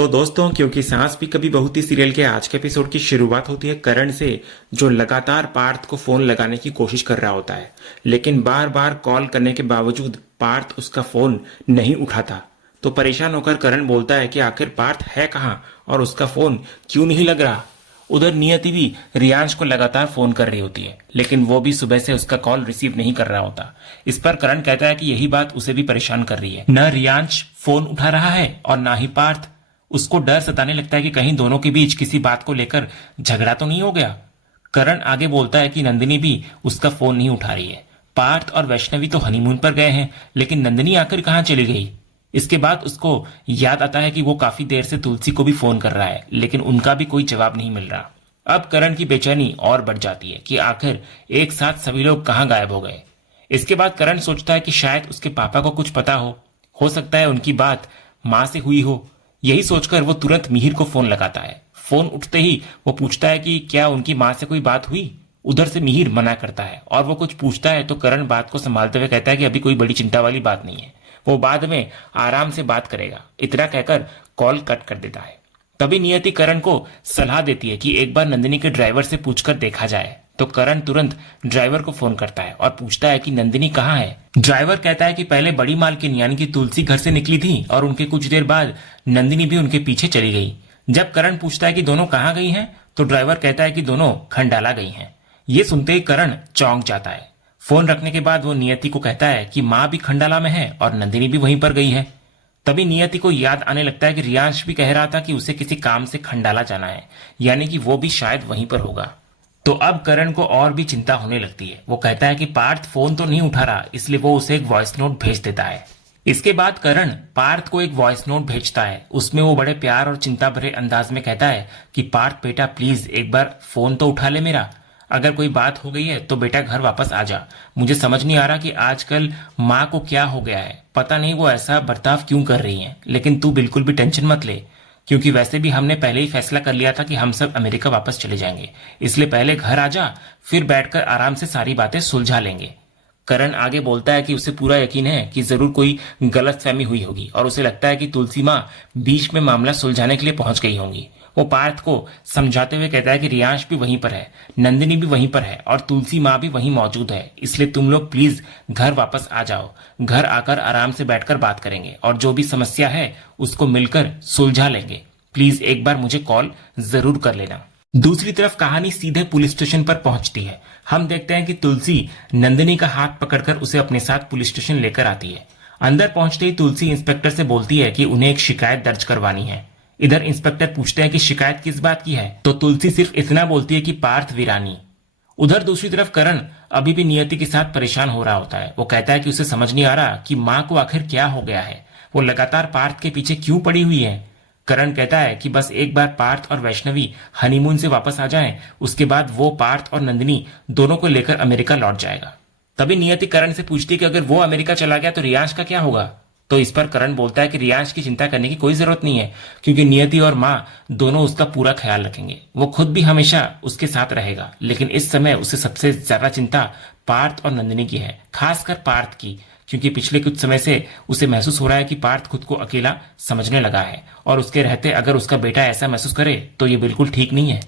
तो दोस्तों, क्योंकि सास भी कभी बहू थी सीरियल के आज के एपिसोड की शुरुआत होती है करण से, जो लगातार पार्थ को फोन लगाने की कोशिश कर रहा होता है, लेकिन बार बार कॉल करने के बावजूद पार्थ उसका फोन नहीं उठाता। तो परेशान होकर करण बोलता है कि आखिर पार्थ है कहाँ और उसका फोन क्यों नहीं लग रहा। उधर नियति भी रियांश को लगातार फोन कर रही होती है, लेकिन वो भी सुबह से उसका कॉल रिसीव नहीं कर रहा होता। इस पर करण कहता है कि यही बात उसे भी परेशान कर रही है। न रियांश फोन उठा रहा है और ना ही पार्थ। उसको डर सताने लगता है कि कहीं दोनों के बीच किसी बात को लेकर झगड़ा तो नहीं हो गया। करण आगे बोलता है कि नंदिनी भी उसका फोन नहीं उठा रही है। पार्थ और वैष्णवी तो हनीमून पर गए हैं, लेकिन नंदिनी आखिर कहाँ चली गई। इसके बाद उसको याद आता है कि वो काफी देर से तुलसी को भी फोन कर रहा है, लेकिन उनका भी कोई जवाब नहीं मिल रहा। अब करण की बेचैनी और बढ़ जाती है कि आखिर एक साथ सभी लोग कहाँ गायब हो गए। इसके बाद करण सोचता है कि शायद उसके पापा को कुछ पता हो सकता है उनकी बात माँ से हुई हो। यही सोचकर वो तुरंत मिहिर को फोन लगाता है। फोन उठते ही वो पूछता है कि क्या उनकी माँ से कोई बात हुई। उधर से मिहिर मना करता है और वो कुछ पूछता है तो करण बात को संभालते हुए कहता है कि अभी कोई बड़ी चिंता वाली बात नहीं है, वो बाद में आराम से बात करेगा। इतना कहकर कॉल कट कर देता है। तभी नियति करण को सलाह देती है कि एक बार नंदिनी के ड्राइवर से पूछकर देखा जाए। तो करण तुरंत ड्राइवर को फोन करता है और पूछता है कि नंदिनी कहाँ है। ड्राइवर कहता है कि पहले बड़ी मालकिन यानी कि तुलसी घर से निकली थी और उनके कुछ देर बाद नंदिनी भी उनके पीछे चली गई। जब करण पूछता है कि दोनों कहाँ गई हैं, तो ड्राइवर कहता है कि दोनों खंडाला गई हैं। ये सुनते ही करण चौंक जाता है। फोन रखने के बाद वो नियति को कहता है कि माँ भी खंडाला में है और नंदिनी भी वहीं पर गई है। तभी नियति को याद आने लगता है कि रियांश भी कह रहा था कि उसे किसी काम से खंडाला जाना है, यानी कि वो भी शायद वहीं पर होगा। तो अब करण को और भी चिंता होने लगती है। वो कहता है कि पार्थ फोन तो नहीं उठा रहा, इसलिए वो उसे एक वॉइस नोट भेज देता है। इसके बाद करण पार्थ को एक वॉइस नोट भेजता है। उसमें वो बड़े प्यार और चिंता भरे अंदाज में कहता है कि पार्थ बेटा प्लीज एक बार फोन तो उठा ले मेरा। अगर कोई बात हो गई है तो बेटा घर वापस आ जा। मुझे समझ नहीं आ रहा कि आजकल माँ को क्या हो गया है, पता नहीं वो ऐसा बर्ताव क्यों कर रही हैं, लेकिन तू बिल्कुल भी टेंशन मत ले, क्योंकि वैसे भी हमने पहले ही फैसला कर लिया था कि हम सब अमेरिका वापस चले जाएंगे। इसलिए पहले घर आ जा, फिर बैठकर आराम से सारी बातें सुलझा लेंगे। करण आगे बोलता है कि उसे पूरा यकीन है कि जरूर कोई गलतफहमी हुई होगी और उसे लगता है कि तुलसी माँ बीच में मामला सुलझाने के लिए पहुंच गई होंगी। वो पार्थ को समझाते हुए कहता है कि रियांश भी वहीं पर है, नंदिनी भी वहीं पर है और तुलसी माँ भी वहीं मौजूद है, इसलिए तुम लोग प्लीज घर वापस आ जाओ। घर आकर आराम से बैठकर बात करेंगे और जो भी समस्या है उसको मिलकर सुलझा लेंगे। प्लीज एक बार मुझे कॉल जरूर कर लेना। दूसरी तरफ कहानी सीधे पुलिस स्टेशन पर पहुंचती है। हम देखते हैं कि तुलसी नंदिनी का हाथ पकड़कर उसे अपने साथ पुलिस स्टेशन लेकर आती है। अंदर पहुंचते ही तुलसी इंस्पेक्टर से बोलती है कि उन्हें एक शिकायत दर्ज करवानी है। इधर इंस्पेक्टर पूछते हैं कि शिकायत किस बात की है, तो तुलसी सिर्फ इतना बोलती है कि पार्थ वीरानी। उधर दूसरी तरफ करण अभी भी नियति के साथ परेशान हो रहा होता है। वो कहता है कि उसे समझ नहीं आ रहा कि माँ को आखिर क्या हो गया है, वो लगातार पार्थ के पीछे क्यों पड़ी हुई है। करण कहता है कि बस एक बार पार्थ और वैष्णवी हनीमून से वापस आ जाएं, उसके बाद वो पार्थ और नंदिनी दोनों को लेकर अमेरिका लौट जाएगा। तभी नियति करण से पूछती है कि अगर वो अमेरिका चला गया तो रियांश का क्या होगा। तो इस पर करण बोलता है कि रियांश की चिंता करने की कोई जरूरत नहीं है, क्योंकि नियति और माँ दोनों उसका पूरा ख्याल रखेंगे। वो खुद भी हमेशा उसके साथ रहेगा, लेकिन इस समय उसे सबसे ज्यादा चिंता पार्थ और नंदिनी की है, खासकर पार्थ की, क्योंकि पिछले कुछ समय से उसे महसूस हो रहा है कि पार्थ खुद को अकेला समझने लगा है और उसके रहते अगर उसका बेटा ऐसा महसूस करे तो ये बिल्कुल ठीक नहीं है।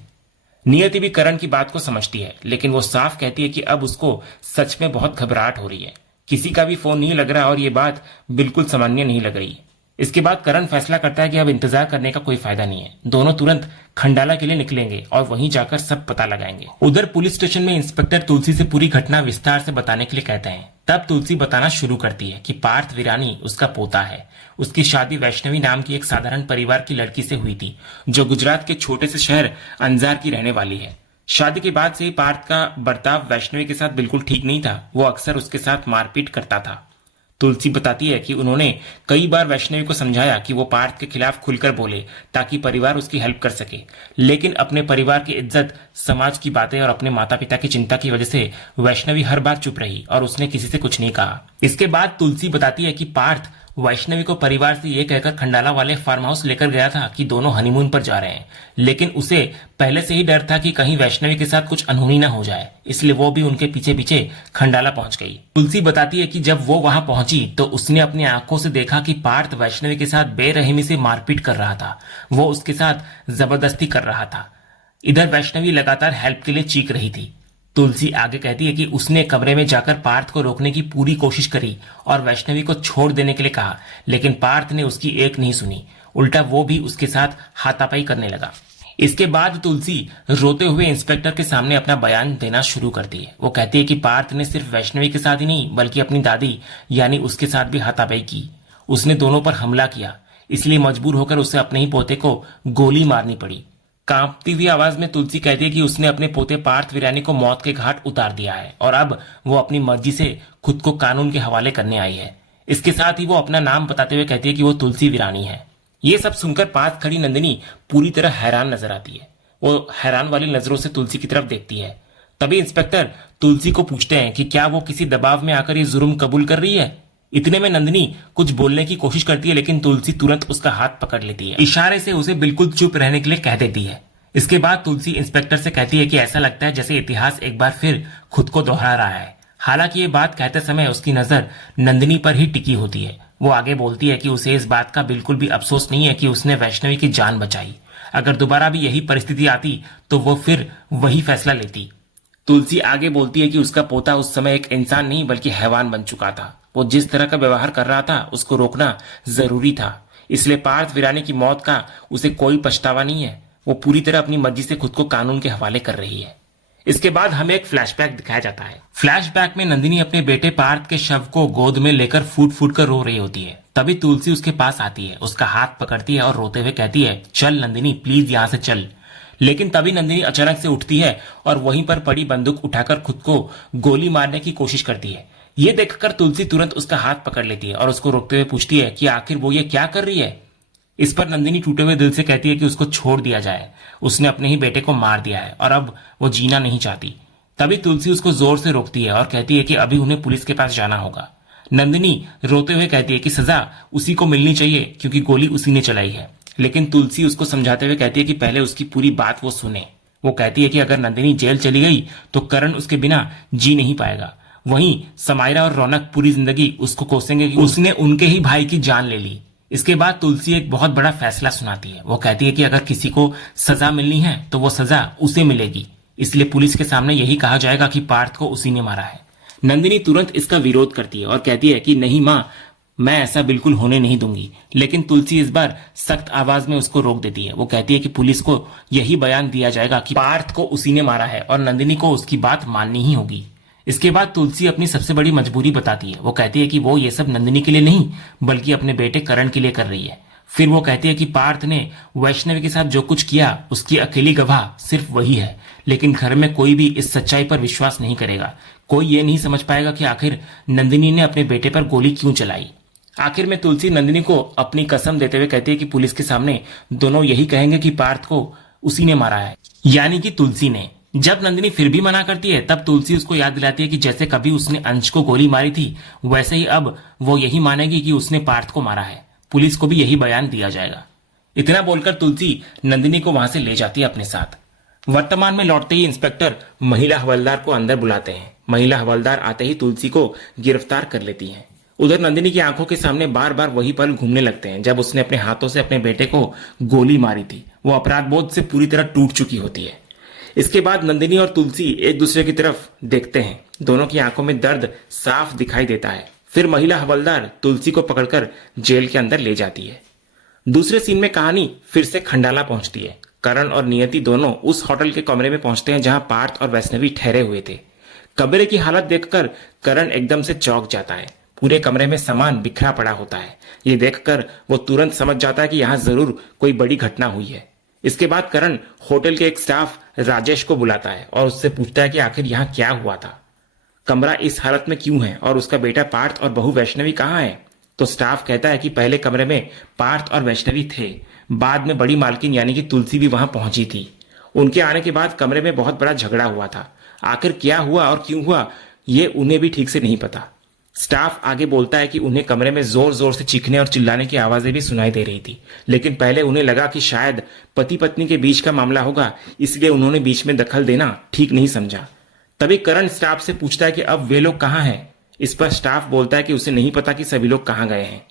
नियति भी करण की बात को समझती है, लेकिन वो साफ कहती है कि अब उसको सच में बहुत घबराहट हो रही है। किसी का भी फोन नहीं लग रहा और ये बात बिल्कुल सामान्य नहीं लग रही। इसके बाद करण फैसला करता है कि अब इंतजार करने का कोई फायदा नहीं है। दोनों तुरंत खंडाला के लिए निकलेंगे और वहीं जाकर सब पता लगाएंगे। उधर पुलिस स्टेशन में इंस्पेक्टर तुलसी से पूरी घटना विस्तार से बताने के लिए कहते हैं। तब तुलसी बताना शुरू करती है कि पार्थ वीरानी उसका पोता है। उसकी शादी वैष्णवी नाम की एक साधारण परिवार की लड़की से हुई थी, जो गुजरात के छोटे से शहर अंजार की रहने वाली है। शादी के बाद से ही पार्थ का बर्ताव वैष्णवी के साथ बिल्कुल ठीक नहीं था। वो अक्सर उसके साथ मारपीट करता था। तुलसी बताती है कि उन्होंने कई बार वैष्णवी को समझाया कि वो पार्थ के खिलाफ खुलकर बोले ताकि परिवार उसकी हेल्प कर सके, लेकिन अपने परिवार की इज्जत, समाज की बातें और अपने माता पिता की चिंता की वजह से वैष्णवी हर बार चुप रही और उसने किसी से कुछ नहीं कहा। इसके बाद तुलसी बताती है कि पार्थ वैष्णवी को परिवार से ये कहकर खंडाला वाले फार्म हाउस लेकर गया था कि दोनों हनीमून पर जा रहे हैं, लेकिन उसे पहले से ही डर था कि कहीं वैष्णवी के साथ कुछ अनहोनी ना हो जाए, इसलिए वो भी उनके पीछे पीछे खंडाला पहुंच गई। तुलसी बताती है कि जब वो वहां पहुंची तो उसने अपनी आंखों से देखा कि पार्थ वैष्णवी के साथ बेरहमी से मारपीट कर रहा था। वो उसके साथ जबरदस्ती कर रहा था। इधर वैष्णवी लगातार हेल्प के लिए चीख रही थी। तुलसी आगे कहती है कि उसने कमरे में जाकर पार्थ को रोकने की पूरी कोशिश करी और वैष्णवी को छोड़ देने के लिए कहा, लेकिन पार्थ ने उसकी एक नहीं सुनी। उल्टा वो भी उसके साथ हाथापाई करने लगा। इसके बाद तुलसी रोते हुए इंस्पेक्टर के सामने अपना बयान देना शुरू करती है। वो कहती है कि पार्थ ने सिर्फ वैष्णवी के साथ ही नहीं बल्कि अपनी दादी यानी उसके साथ भी हाथापाई की। उसने दोनों पर हमला किया, इसलिए मजबूर होकर उसे अपने ही पोते को गोली मारनी पड़ी। कांपती हुई आवाज में तुलसी कहती है कि उसने अपने पोते पार्थ वीरानी को मौत के घाट उतार दिया है और अब वो अपनी मर्जी से खुद को कानून के हवाले करने आई है। इसके साथ ही वो अपना नाम बताते हुए कहती है कि वो तुलसी वीरानी है। ये सब सुनकर पास खड़ी नंदिनी पूरी तरह हैरान नजर आती है। वो हैरान वाली नजरों से तुलसी की तरफ देखती है। तभी इंस्पेक्टर तुलसी को पूछते हैं कि क्या वो किसी दबाव में आकर ये जुर्म कबूल कर रही है। इतने में नंदिनी कुछ बोलने की कोशिश करती है, लेकिन तुलसी तुरंत उसका हाथ पकड़ लेती है। इशारे से उसे बिल्कुल चुप रहने के लिए कह देती है। इसके बाद तुलसी इंस्पेक्टर से कहती है कि ऐसा लगता है जैसे इतिहास एक बार फिर खुद को दोहरा रहा है। हालांकि ये बात कहते समय उसकी नजर नंदिनी पर ही टिकी होती है। वो आगे बोलती है कि उसे इस बात का बिल्कुल भी अफसोस नहीं है कि उसने वैष्णवी की जान बचाई। अगर दोबारा भी यही परिस्थिति आती तो वो फिर वही फैसला लेती। तुलसी आगे बोलती है कि उसका पोता उस समय एक इंसान नहीं बल्कि हैवान बन चुका था। वो जिस तरह का व्यवहार कर रहा था उसको रोकना जरूरी था, इसलिए पार्थ वीरानी की मौत का उसे कोई पछतावा नहीं है। वो पूरी तरह अपनी मर्जी से खुद को कानून के हवाले कर रही है। इसके बाद हमें एक फ्लैशबैक दिखाया जाता है। फ्लैशबैक में नंदिनी अपने बेटे पार्थ के शव को गोद में लेकर फूट फूट कर रो रही होती है। तभी तुलसी उसके पास आती है, उसका हाथ पकड़ती है और रोते हुए कहती है, चल नंदिनी, प्लीज यहाँ से चल। लेकिन तभी नंदिनी अचानक से उठती है और वहीं पर पड़ी बंदूक उठाकर खुद को गोली मारने की कोशिश करती है। ये देखकर तुलसी तुरंत उसका हाथ पकड़ लेती है और उसको रोकते हुए पूछती है कि आखिर वो ये क्या कर रही है। इस पर नंदिनी टूटे हुए दिल से कहती है कि उसको छोड़ दिया जाए, उसने अपने ही बेटे को मार दिया है और अब वो जीना नहीं चाहती। तभी तुलसी उसको जोर से रोकती है और कहती है कि अभी उन्हें पुलिस के पास जाना होगा। नंदिनी रोते हुए कहती है कि सजा उसी को मिलनी चाहिए क्योंकि गोली उसी ने चलाई है। लेकिन तुलसी उसको समझाते हुए कहती है कि पहले उसकी पूरी बात वो सुने। वो कहती है कि अगर नंदिनी जेल चली गई तो करण उसके बिना जी नहीं पाएगा। वहीं समायरा और रौनक पूरी जिंदगी उसको कोसेंगे कि उसने उनके ही भाई की जान ले ली। इसके बाद तुलसी एक बहुत बड़ा फैसला सुनाती है। वो कहती है कि अगर किसी को सजा मिलनी है तो वो सजा उसे मिलेगी, इसलिए पुलिस के सामने यही कहा जाएगा कि पार्थ को उसी ने मारा है। नंदिनी तुरंत इसका विरोध करती है और कहती है कि नहीं माँ, मैं ऐसा बिल्कुल होने नहीं दूंगी। लेकिन तुलसी इस बार सख्त आवाज में उसको रोक देती है। वो कहती है कि पुलिस को यही बयान दिया जाएगा कि पार्थ को उसी ने मारा है और नंदिनी को उसकी बात माननी ही होगी। इसके बाद तुलसी अपनी सबसे बड़ी मजबूरी बताती है। वो कहती है कि वो ये सब नंदिनी के लिए नहीं बल्कि अपने बेटे करण के लिए कर रही है। फिर वो कहती है कि पार्थ ने वैष्णवी के साथ जो कुछ किया उसकी अकेली गवाह सिर्फ वही है, लेकिन घर में कोई भी इस सच्चाई पर विश्वास नहीं करेगा। कोई ये नहीं समझ पाएगा कि आखिर नंदिनी ने अपने बेटे पर गोली क्यों चलाई। आखिर में तुलसी नंदिनी को अपनी कसम देते हुए कहती है कि पुलिस के सामने दोनों यही कहेंगे कि पार्थ को उसी ने मारा है, यानी कि तुलसी ने। जब नंदिनी फिर भी मना करती है तब तुलसी उसको याद दिलाती है कि जैसे कभी उसने अंश को गोली मारी थी वैसे ही अब वो यही मानेगी कि उसने पार्थ को मारा है। पुलिस को भी यही बयान दिया जाएगा। इतना बोलकर तुलसी नंदिनी को वहां से ले जाती है अपने साथ। वर्तमान में लौटते ही इंस्पेक्टर महिला हवलदार को अंदर बुलाते हैं। महिला हवलदार आते ही तुलसी को गिरफ्तार कर लेती है। उधर नंदिनी की आंखों के सामने बार बार वही पल घूमने लगते हैं जब उसने अपने हाथों से अपने बेटे को गोली मारी थी। वो अपराध बोध से पूरी तरह टूट चुकी होती है। इसके बाद नंदिनी और तुलसी एक दूसरे की तरफ देखते हैं। दोनों की आंखों में दर्द साफ दिखाई देता है। फिर महिला हवलदार तुलसी को पकड़कर जेल के अंदर ले जाती है। दूसरे सीन में कहानी फिर से खंडाला पहुंचती है। करण और नियति दोनों उस होटल के कमरे में पहुंचते हैं जहां पार्थ और वैष्णवी ठहरे हुए थे। कमरे की हालत देखकर करण एकदम से चौंक जाता है। पूरे कमरे में सामान बिखरा पड़ा होता है। ये देखकर वो तुरंत समझ जाता है कि यहाँ जरूर कोई बड़ी घटना हुई है। इसके बाद करण होटल के एक स्टाफ राजेश को बुलाता है और उससे पूछता है कि आखिर यहाँ क्या हुआ था, कमरा इस हालत में क्यों है और उसका बेटा पार्थ और बहू वैष्णवी कहाँ है। तो स्टाफ कहता है कि पहले कमरे में पार्थ और वैष्णवी थे, बाद में बड़ी मालकिन यानी कि तुलसी भी वहां पहुंची थी। उनके आने के बाद कमरे में बहुत बड़ा झगड़ा हुआ था। आखिर क्या हुआ और क्यों हुआ ये उन्हें भी ठीक से नहीं पता। स्टाफ आगे बोलता है कि उन्हें कमरे में जोर जोर से चीखने और चिल्लाने की आवाजें भी सुनाई दे रही थी, लेकिन पहले उन्हें लगा कि शायद पति पत्नी के बीच का मामला होगा, इसलिए उन्होंने बीच में दखल देना ठीक नहीं समझा। तभी करण स्टाफ से पूछता है कि अब वे लोग कहाँ हैं। इस पर स्टाफ बोलता है कि उसे नहीं पता कि सभी लोग कहाँ गए हैं।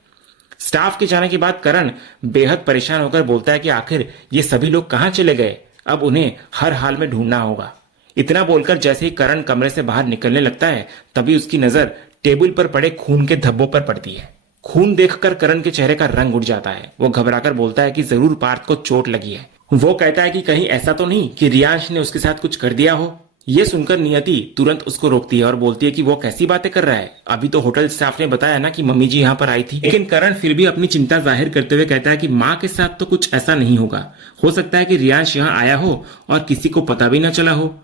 स्टाफ के जाने के बाद करण बेहद परेशान होकर बोलता है कि आखिर ये सभी लोग कहाँ चले गए, अब उन्हें हर हाल में ढूंढना होगा। इतना बोलकर जैसे ही करण कमरे से बाहर निकलने लगता है, तभी उसकी नजर टेबल पर पड़े खून के धब्बों पर पड़ती है। खून देखकर करण के चेहरे का रंग उड़ जाता है। वो घबराकर बोलता है कि जरूर पार्थ को चोट लगी है। वो कहता है कि कहीं ऐसा तो नहीं कि रियांश ने उसके साथ कुछ कर दिया हो। ये सुनकर नियति तुरंत उसको रोकती है और बोलती है कि वो कैसी बातें कर रहा है, अभी तो होटल स्टाफ ने बताया ना कि मम्मी जी यहाँ पर आई थी। लेकिन करण फिर भी अपनी चिंता जाहिर करते हुए कहता है कि माँ के साथ तो कुछ ऐसा नहीं होगा, हो सकता है कि रियांश यहाँ आया हो और किसी को पता भी न चला हो।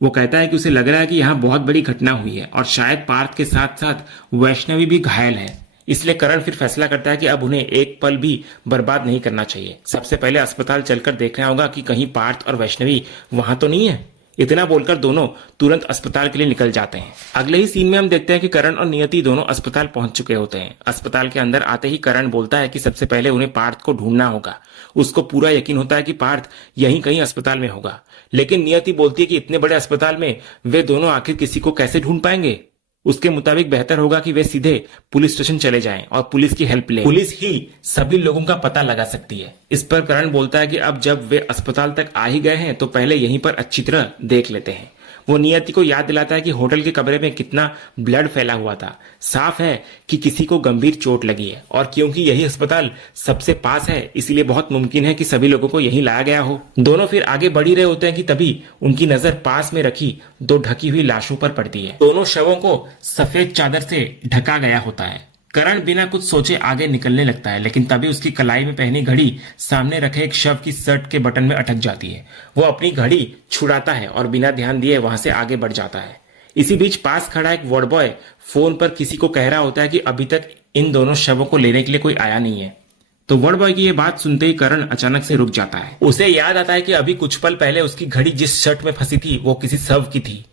वो कहता है कि उसे लग रहा है कि यहाँ बहुत बड़ी घटना हुई है और शायद पार्थ के साथ साथ वैष्णवी भी घायल है। इसलिए करण फिर फैसला करता है कि अब उन्हें एक पल भी बर्बाद नहीं करना चाहिए। सबसे पहले अस्पताल चलकर देखना होगा कि कहीं पार्थ और वैष्णवी वहां तो नहीं है। इतना बोलकर दोनों तुरंत अस्पताल के लिए निकल जाते हैं। अगले ही सीन में हम देखते हैं कि करण और नियति दोनों अस्पताल पहुंच चुके होते हैं। अस्पताल के अंदर आते ही करण बोलता है कि सबसे पहले उन्हें पार्थ को ढूंढना होगा। उसको पूरा यकीन होता है कि पार्थ यहीं कहीं अस्पताल में होगा, लेकिन नियति बोलती है कि इतने बड़े अस्पताल में वे दोनों आखिर किसी को कैसे ढूंढ पाएंगे। उसके मुताबिक बेहतर होगा कि वे सीधे पुलिस स्टेशन चले जाएं और पुलिस की हेल्प लें। पुलिस ही सभी लोगों का पता लगा सकती है। इस पर करण बोलता है कि अब जब वे अस्पताल तक आ ही गए हैं तो पहले यहीं पर अच्छी तरह देख लेते हैं। वो नियति को याद दिलाता है कि होटल के कमरे में कितना ब्लड फैला हुआ था। साफ है कि किसी को गंभीर चोट लगी है और क्योंकि यही अस्पताल सबसे पास है, इसलिए बहुत मुमकिन है कि सभी लोगों को यहीं लाया गया हो। दोनों फिर आगे बढ़ ही रहे होते हैं कि तभी उनकी नजर पास में रखी दो ढकी हुई लाशों पर पड़ती है। दोनों शवों को सफेद चादर से ढका गया होता है। करण बिना कुछ सोचे आगे निकलने लगता है, लेकिन तभी उसकी कलाई में पहनी घड़ी सामने रखे एक शव की शर्ट के बटन में अटक जाती है। वो अपनी घड़ी छुड़ाता है और बिना ध्यान दिए वहां से आगे बढ़ जाता है। इसी बीच पास खड़ा एक वार्ड बॉय फोन पर किसी को कह रहा होता है कि अभी तक इन दोनों शवों को लेने के लिए कोई आया नहीं है। तो वार्ड बॉय की ये बात सुनते ही करण अचानक से रुक जाता है। उसे याद आता है कि अभी कुछ पल पहले उसकी घड़ी जिस शर्ट में फंसी थी वो किसी शव की थी।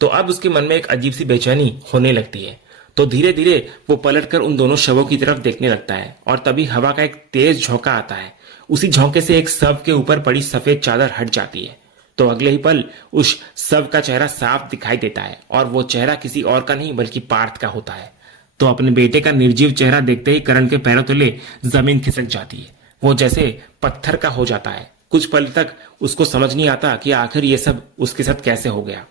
तो अब उसके मन में एक अजीब सी बेचैनी होने लगती है। तो धीरे धीरे वो पलटकर उन दोनों शवों की तरफ देखने लगता है और तभी हवा का एक तेज झोंका आता है। उसी झोंके से एक शव के ऊपर पड़ी सफेद चादर हट जाती है। तो अगले ही पल उस शव का चेहरा साफ दिखाई देता है और वो चेहरा किसी और का नहीं बल्कि पार्थ का होता है। तो अपने बेटे का निर्जीव चेहरा देखते ही करण के पैरों तले जमीन खिसक जाती है। वो जैसे पत्थर का हो जाता है। कुछ पल तक उसको समझ नहीं आता कि आखिर ये सब उसके साथ कैसे हो गया।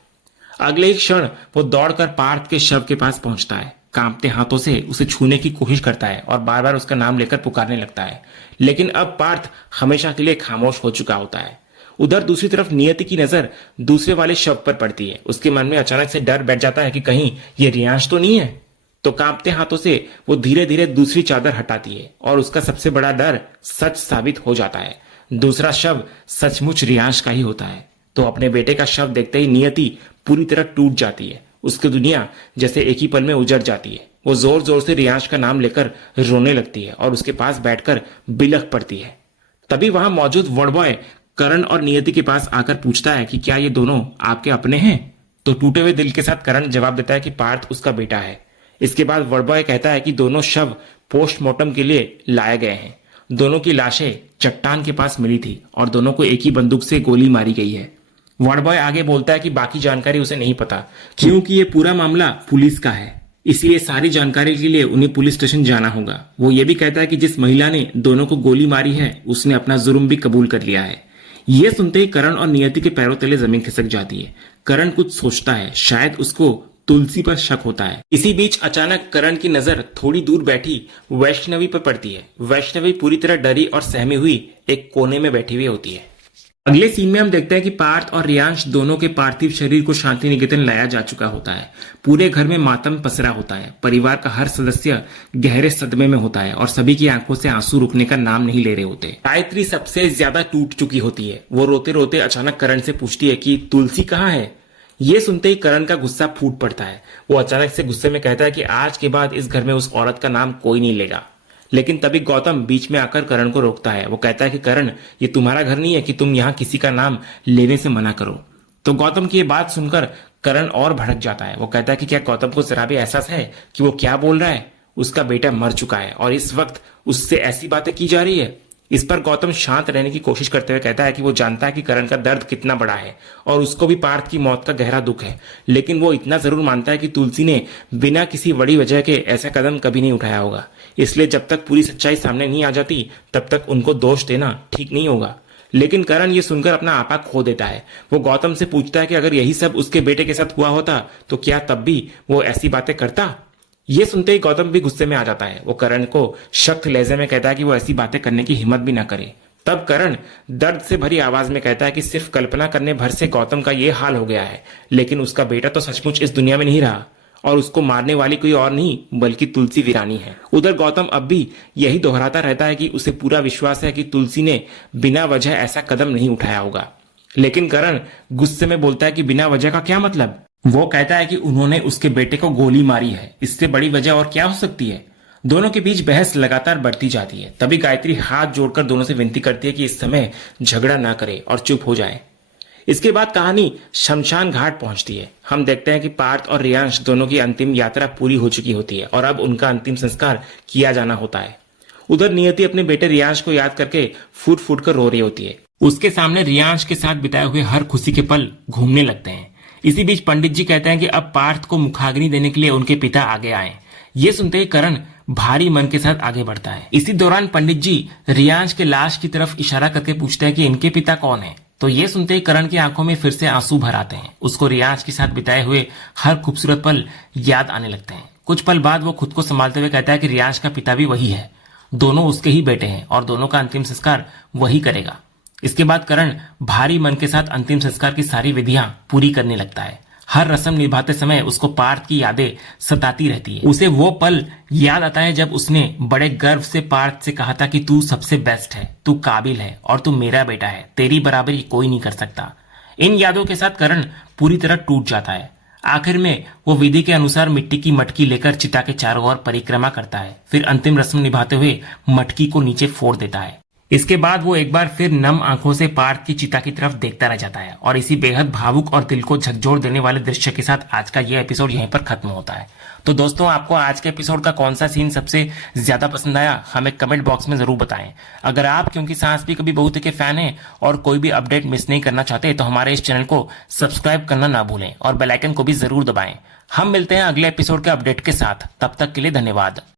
अगले ही क्षण वो दौड़कर पार्थ के शव के पास पहुंचता है। कांपते हाथों से उसे छूने की कोशिश करता है और बार बार उसका नाम लेकर पुकारने लगता है, लेकिन अब पार्थ हमेशा के लिए खामोश हो चुका होता है। उधर दूसरी तरफ नियति की नजर दूसरे वाले शव पर पड़ती है। उसके मन में अचानक से डर बैठ जाता है कि कहीं ये रियांश तो नहीं है। तो कांपते हाथों से वो धीरे धीरे दूसरी चादर हटाती है और उसका सबसे बड़ा डर सच साबित हो जाता है। दूसरा शव सचमुच रियांश का ही होता है। तो अपने बेटे का शव देखते ही नियति पूरी तरह टूट जाती है। उसकी दुनिया जैसे एक ही पल में उजड़ जाती है। वो जोर जोर से रियांश का नाम लेकर रोने लगती है और उसके पास बैठकर बिलख पड़ती है। तभी वहां मौजूद वार्ड बॉय करण और नियति के पास आकर पूछता है कि क्या ये दोनों आपके अपने हैं। तो टूटे हुए दिल के साथ करण जवाब देता है कि पार्थ उसका बेटा है। इसके बाद वार्ड बॉय कहता है कि दोनों शव पोस्टमार्टम के लिए लाए गए हैं। दोनों की लाशें चट्टान के पास मिली थी और दोनों को एक ही बंदूक से गोली मारी गई है। वार्ड बॉय आगे बोलता है कि बाकी जानकारी उसे नहीं पता क्योंकि ये पूरा मामला पुलिस का है, इसलिए सारी जानकारी के लिए उन्हें पुलिस स्टेशन जाना होगा। वो ये भी कहता है कि जिस महिला ने दोनों को गोली मारी है उसने अपना जुर्म भी कबूल कर लिया है। ये सुनते ही करण और नियति के पैरों तले जमीन खिसक जाती है। करण कुछ सोचता है, शायद उसको तुलसी पर शक होता है। इसी बीच अचानक करण की नजर थोड़ी दूर बैठी वैष्णवी पर पड़ती है। वैष्णवी पूरी तरह डरी और सहमी हुई एक कोने में बैठी हुई होती है। अगले सीन में हम देखते हैं कि पार्थ और रियांश दोनों के पार्थिव शरीर को शांति निकेतन लाया जा चुका होता है। पूरे घर में मातम पसरा होता है। परिवार का हर सदस्य गहरे सदमे में होता है और सभी की आंखों से आंसू रुकने का नाम नहीं ले रहे होते। गायत्री सबसे ज्यादा टूट चुकी होती है। वो रोते रोते अचानक करण से पूछती है कि तुलसी कहाँ है। ये सुनते ही करण का गुस्सा फूट पड़ता है। वो अचानक से गुस्से में कहता है कि आज के बाद इस घर में उस औरत का नाम कोई नहीं लेगा। लेकिन तभी गौतम बीच में आकर करण को रोकता है। वो कहता है कि करण, ये तुम्हारा घर नहीं है कि तुम यहाँ किसी का नाम लेने से मना करो। तो गौतम की ये बात सुनकर करण और भड़क जाता है। वो कहता है कि क्या गौतम को जरा भी एहसास है कि वो क्या बोल रहा है? उसका बेटा मर चुका है और इस वक्त उससे ऐसी बातें की जा रही है। इस पर गौतम शांत रहने की कोशिश करते हुए कहता है कि वो जानता है कि करण का दर्द कितना बड़ा है और उसको भी पार्थ की मौत का गहरा दुख है, लेकिन वो इतना जरूर मानता है कि तुलसी ने बिना किसी बड़ी वजह के ऐसा कदम कभी नहीं उठाया होगा। इसलिए जब तक पूरी सच्चाई सामने नहीं आ जाती तब तक उनको दोष देना ठीक नहीं होगा। लेकिन करण ये सुनकर अपना आपा खो देता है। वो गौतम से पूछता है कि अगर यही सब उसके बेटे के साथ हुआ होता तो क्या तब भी वो ऐसी बातें करता? ये सुनते ही गौतम भी गुस्से में आ जाता है। वो करण को सख्त लहजे में कहता है कि वो ऐसी बातें करने की हिम्मत भी ना करे। तब करण दर्द से भरी आवाज में कहता है कि सिर्फ कल्पना करने भर से गौतम का ये हाल हो गया है, लेकिन उसका बेटा तो सचमुच इस दुनिया में नहीं रहा और उसको मारने वाली कोई और नहीं बल्कि तुलसी वीरानी है। उधर गौतम अब भी यही दोहराता रहता है कि उसे पूरा विश्वास है कि तुलसी ने बिना वजह ऐसा कदम नहीं उठाया होगा। लेकिन करण गुस्से में बोलता है कि बिना वजह का क्या मतलब? वो कहता है कि उन्होंने उसके बेटे को गोली मारी है, इससे बड़ी वजह और क्या हो सकती है? दोनों के बीच बहस लगातार बढ़ती जाती है। तभी गायत्री हाथ जोड़कर दोनों से विनती करती है कि इस समय झगड़ा ना करे और चुप हो जाए। इसके बाद कहानी शमशान घाट पहुंचती है। हम देखते हैं कि पार्थ और रियांश दोनों की अंतिम यात्रा पूरी हो चुकी होती है और अब उनका अंतिम संस्कार किया जाना होता है। उधर नियति अपने बेटे रियांश को याद करके फूट फूट कर रो रही होती है। उसके सामने रियांश के साथ बिताए हुए हर खुशी के पल घूमने लगते हैं। इसी बीच पंडित जी कहते हैं कि अब पार्थ को मुखाग्नि देने के लिए उनके पिता आगे आए। ये सुनते ही करण भारी मन के साथ आगे बढ़ता है। इसी दौरान पंडित जी रियांश के लाश की तरफ इशारा करके पूछते हैं कि इनके पिता कौन है। तो ये सुनते ही करण की आंखों में फिर से आंसू भर आते हैं। उसको रियांश के साथ बिताए हुए हर खूबसूरत पल याद आने लगते हैं। कुछ पल बाद वो खुद को संभालते हुए कहता है कि रियांश का पिता भी वही है, दोनों उसके ही बेटे हैं और दोनों का अंतिम संस्कार वही करेगा। इसके बाद करण भारी मन के साथ अंतिम संस्कार की सारी विधियां पूरी करने लगता है। हर रस्म निभाते समय उसको पार्थ की यादें सताती रहती है। उसे वो पल याद आता है जब उसने बड़े गर्व से पार्थ से कहा था कि तू सबसे बेस्ट है, तू काबिल है और तू मेरा बेटा है, तेरी बराबरी कोई नहीं कर सकता। इन यादों के साथ करण पूरी तरह टूट जाता है। आखिर में वो विधि के अनुसार मिट्टी की मटकी लेकर चिता के चारों ओर परिक्रमा करता है, फिर अंतिम रस्म निभाते हुए मटकी को नीचे फोड़ देता है। इसके बाद वो एक बार फिर नम आंखों से पार्थ की चिता की तरफ देखता रह जाता है और इसी बेहद भावुक और दिल को झकझोर देने वाले दृश्य के साथ आज का ये एपिसोड यहीं पर खत्म होता है। तो दोस्तों, आपको आज के एपिसोड का कौन सा सीन सबसे ज्यादा पसंद आया हमें कमेंट बॉक्स में जरूर बताएं। अगर आप क्योंकि सास भी कभी बहू के फैन हैं और कोई भी अपडेट मिस नहीं करना चाहते तो हमारे इस चैनल को सब्सक्राइब करना ना भूलें और बेल आइकन को भी जरूर दबाएं। हम मिलते हैं अगले एपिसोड के अपडेट के साथ, तब तक के लिए धन्यवाद।